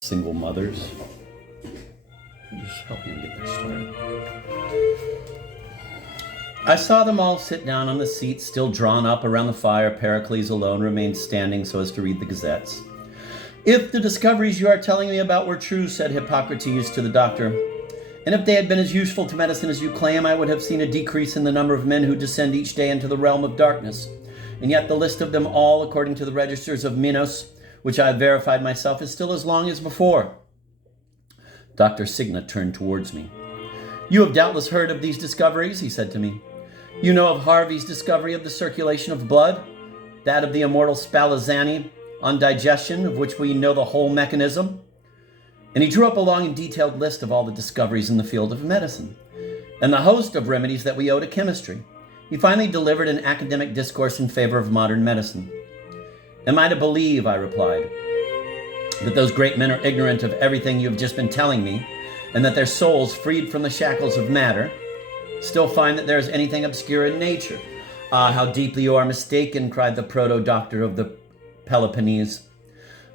single mothers. Just help me get this started. I saw them all sit down on the seats still drawn up around the fire. Pericles alone remained standing so as to read the gazettes. If the discoveries you are telling me about were true, said Hippocrates to the doctor, and if they had been as useful to medicine as you claim, I would have seen a decrease in the number of men who descend each day into the realm of darkness. And yet the list of them all, according to the registers of Minos, which I have verified myself, is still as long as before. Dr. Signa turned towards me. You have doubtless heard of these discoveries, he said to me. You know of Harvey's discovery of the circulation of blood, that of the immortal Spallanzani on digestion, of which we know the whole mechanism. And he drew up a long and detailed list of all the discoveries in the field of medicine, and the host of remedies that we owe to chemistry. He finally delivered an academic discourse in favor of modern medicine. Am I to believe, I replied, that those great men are ignorant of everything you have just been telling me, and that their souls, freed from the shackles of matter, still find that there is anything obscure in nature? Ah, how deeply you are mistaken, cried the proto-doctor of the Peloponnese.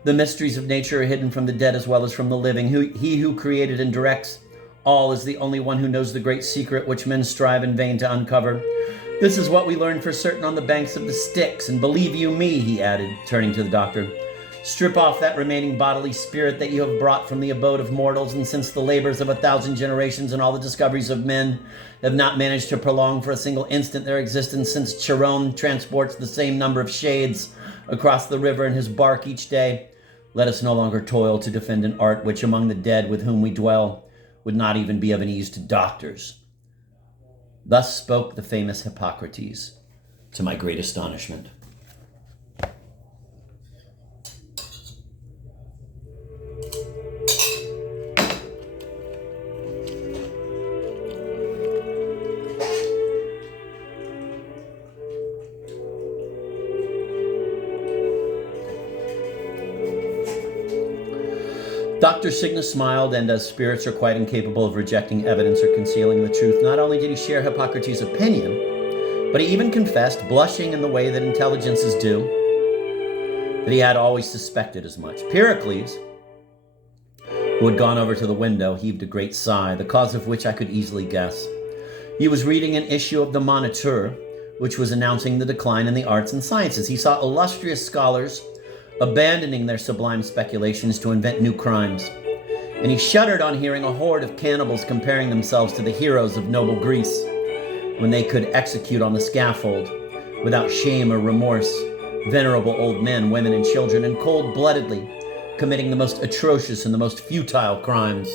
The mysteries of nature are hidden from the dead as well as from the living. He who created and directs all is the only one who knows the great secret which men strive in vain to uncover. This is what we learned for certain on the banks of the Styx, and believe you me, he added, turning to the doctor, strip off that remaining bodily spirit that you have brought from the abode of mortals, and since the labors of 1,000 generations and all the discoveries of men have not managed to prolong for a single instant their existence, since Chiron transports the same number of shades across the river in his bark each day, let us no longer toil to defend an art which among the dead with whom we dwell would not even be of an ease to doctors. Thus spoke the famous Hippocrates, to my great astonishment. Dr. Signa smiled, and as spirits are quite incapable of rejecting evidence or concealing the truth, not only did he share Hippocrates' opinion, but he even confessed, blushing in the way that intelligences do, that he had always suspected as much. Pericles, who had gone over to the window, heaved a great sigh, the cause of which I could easily guess. He was reading an issue of the Moniteur, which was announcing the decline in the arts and sciences. He saw illustrious scholars abandoning their sublime speculations to invent new crimes. And he shuddered on hearing a horde of cannibals comparing themselves to the heroes of noble Greece, when they could execute on the scaffold, without shame or remorse, venerable old men, women, and children, and cold-bloodedly committing the most atrocious and the most futile crimes.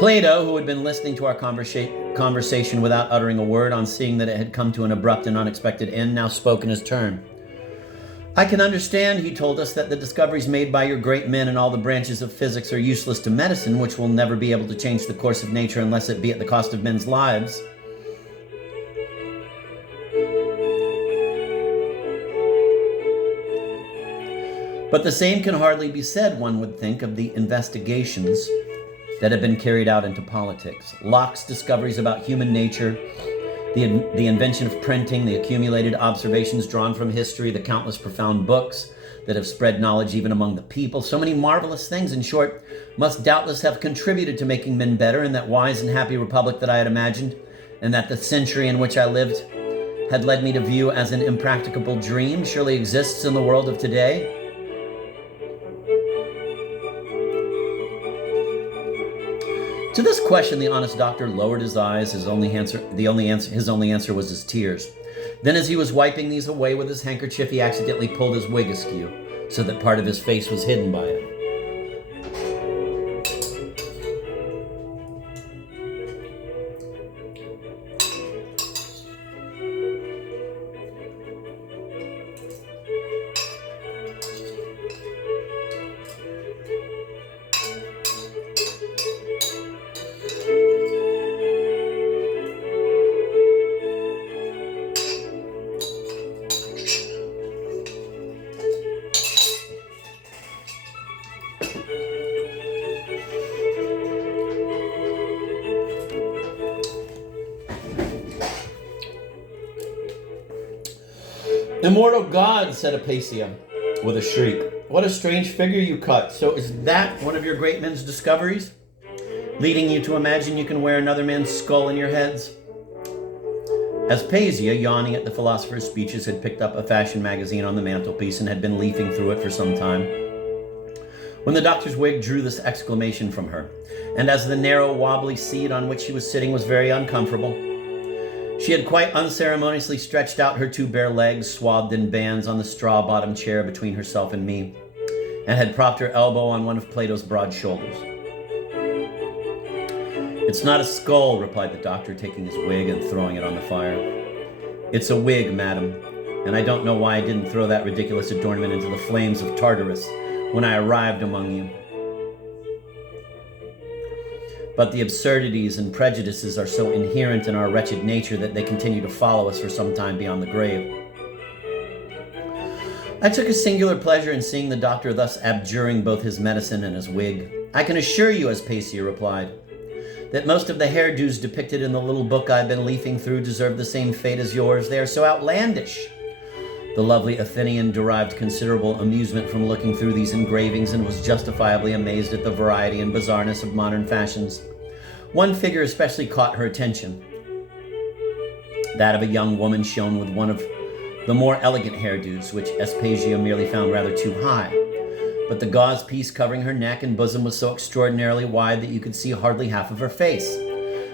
Plato, who had been listening to our conversation without uttering a word, on seeing that it had come to an abrupt and unexpected end, now spoke in his turn. I can understand, he told us, that the discoveries made by your great men in all the branches of physics are useless to medicine, which will never be able to change the course of nature unless it be at the cost of men's lives. But the same can hardly be said, one would think, of the investigations that have been carried out into politics. Locke's discoveries about human nature, the invention of printing, the accumulated observations drawn from history, the countless profound books that have spread knowledge even among the people. So many marvelous things, in short, must doubtless have contributed to making men better in that wise and happy republic that I had imagined, and that the century in which I lived had led me to view as an impracticable dream, surely exists in the world of today. To this question, the honest doctor lowered his eyes. His only answer was his tears. Then, as he was wiping these away with his handkerchief, he accidentally pulled his wig askew, so that part of his face was hidden by it. Immortal God, said Apacia with a shriek. What a strange figure you cut. So is that one of your great men's discoveries? Leading you to imagine you can wear another man's skull in your heads? Aspasia, yawning at the philosopher's speeches, had picked up a fashion magazine on the mantelpiece and had been leafing through it for some time, when the doctor's wig drew this exclamation from her, and as the narrow, wobbly seat on which she was sitting was very uncomfortable, she had quite unceremoniously stretched out her two bare legs, swathed in bands, on the straw-bottomed chair between herself and me, and had propped her elbow on one of Plato's broad shoulders. It's not a skull, replied the doctor, taking his wig and throwing it on the fire. It's a wig, madam, and I don't know why I didn't throw that ridiculous adornment into the flames of Tartarus when I arrived among you. But the absurdities and prejudices are so inherent in our wretched nature that they continue to follow us for some time beyond the grave. I took a singular pleasure in seeing the doctor thus abjuring both his medicine and his wig. I can assure you, Aspasia replied, that most of the hairdos depicted in the little book I've been leafing through deserve the same fate as yours. They are so outlandish. The lovely Athenian derived considerable amusement from looking through these engravings and was justifiably amazed at the variety and bizarreness of modern fashions. One figure especially caught her attention. That of a young woman shown with one of the more elegant hairdos, which Aspasia merely found rather too high. But the gauze piece covering her neck and bosom was so extraordinarily wide that you could see hardly half of her face.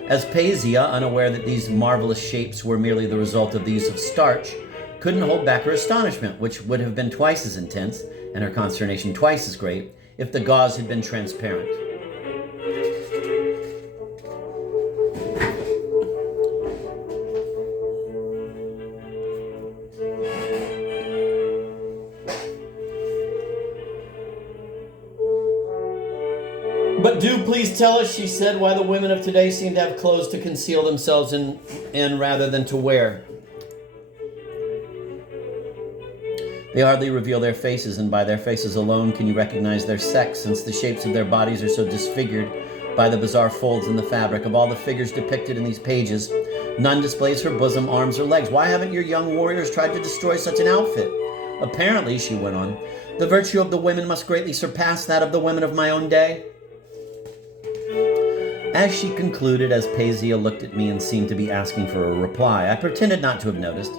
Aspasia, unaware that these marvelous shapes were merely the result of the use of starch, couldn't hold back her astonishment, which would have been twice as intense, and her consternation twice as great, if the gauze had been transparent. But do please tell us, she said, why the women of today seem to have clothes to conceal themselves in rather than to wear. They hardly reveal their faces, and by their faces alone can you recognize their sex, since the shapes of their bodies are so disfigured by the bizarre folds in the fabric. Of all the figures depicted in these pages, none displays her bosom, arms, or legs. Why haven't your young warriors tried to destroy such an outfit? Apparently, she went on, the virtue of the women must greatly surpass that of the women of my own day. As she concluded, Aspasia looked at me and seemed to be asking for a reply. I pretended not to have noticed,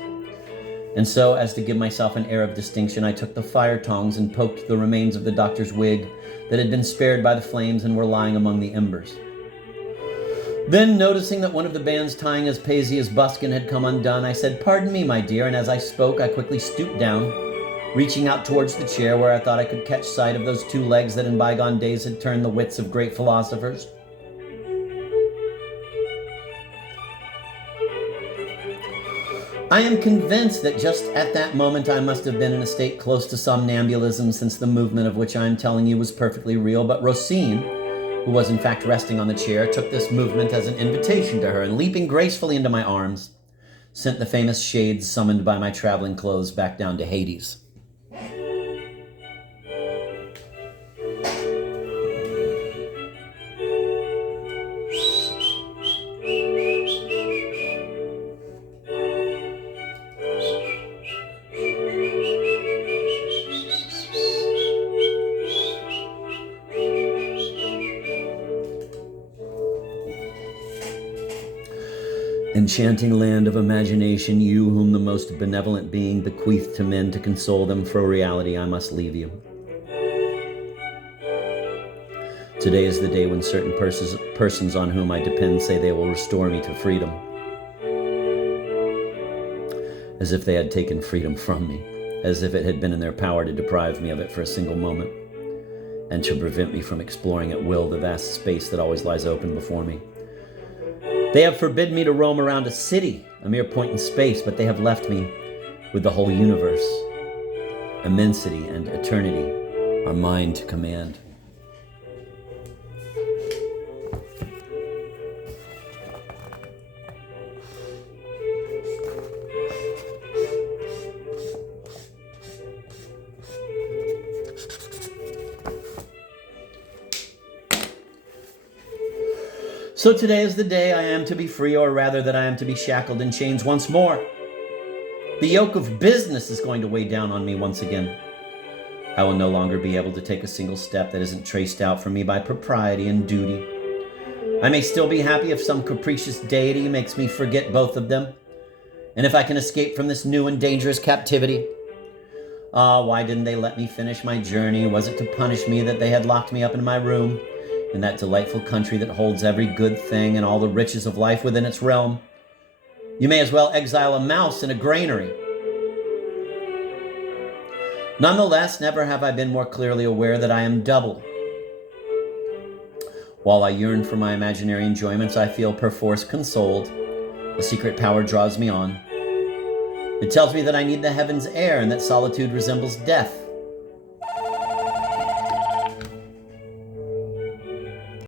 and so, as to give myself an air of distinction, I took the fire tongs and poked the remains of the doctor's wig that had been spared by the flames and were lying among the embers. Then, noticing that one of the bands tying Aspasia's buskin had come undone, I said, "Pardon me, my dear," and as I spoke, I quickly stooped down, reaching out towards the chair where I thought I could catch sight of those two legs that in bygone days had turned the wits of great philosophers. I am convinced that just at that moment I must have been in a state close to somnambulism, since the movement of which I am telling you was perfectly real, but Rosine, who was in fact resting on the chair, took this movement as an invitation to her, and leaping gracefully into my arms, sent the famous shades summoned by my traveling clothes back down to Hades. Enchanting land of imagination, you whom the most benevolent being bequeathed to men to console them for reality, I must leave you. Today is the day when certain persons on whom I depend say they will restore me to freedom. As if they had taken freedom from me, as if it had been in their power to deprive me of it for a single moment, and to prevent me from exploring at will the vast space that always lies open before me. They have forbidden me to roam around a city, a mere point in space, but they have left me with the whole universe. Immensity and eternity are mine to command. So today is the day I am to be free, or rather that I am to be shackled in chains once more. The yoke of business is going to weigh down on me once again. I will no longer be able to take a single step that isn't traced out for me by propriety and duty. I may still be happy if some capricious deity makes me forget both of them, and if I can escape from this new and dangerous captivity. Ah, why didn't they let me finish my journey? Was it to punish me that they had locked me up in my room, in that delightful country that holds every good thing and all the riches of life within its realm? You may as well exile a mouse in a granary. Nonetheless, never have I been more clearly aware that I am double. While I yearn for my imaginary enjoyments, I feel perforce consoled. A secret power draws me on. It tells me that I need the heaven's air and that solitude resembles death.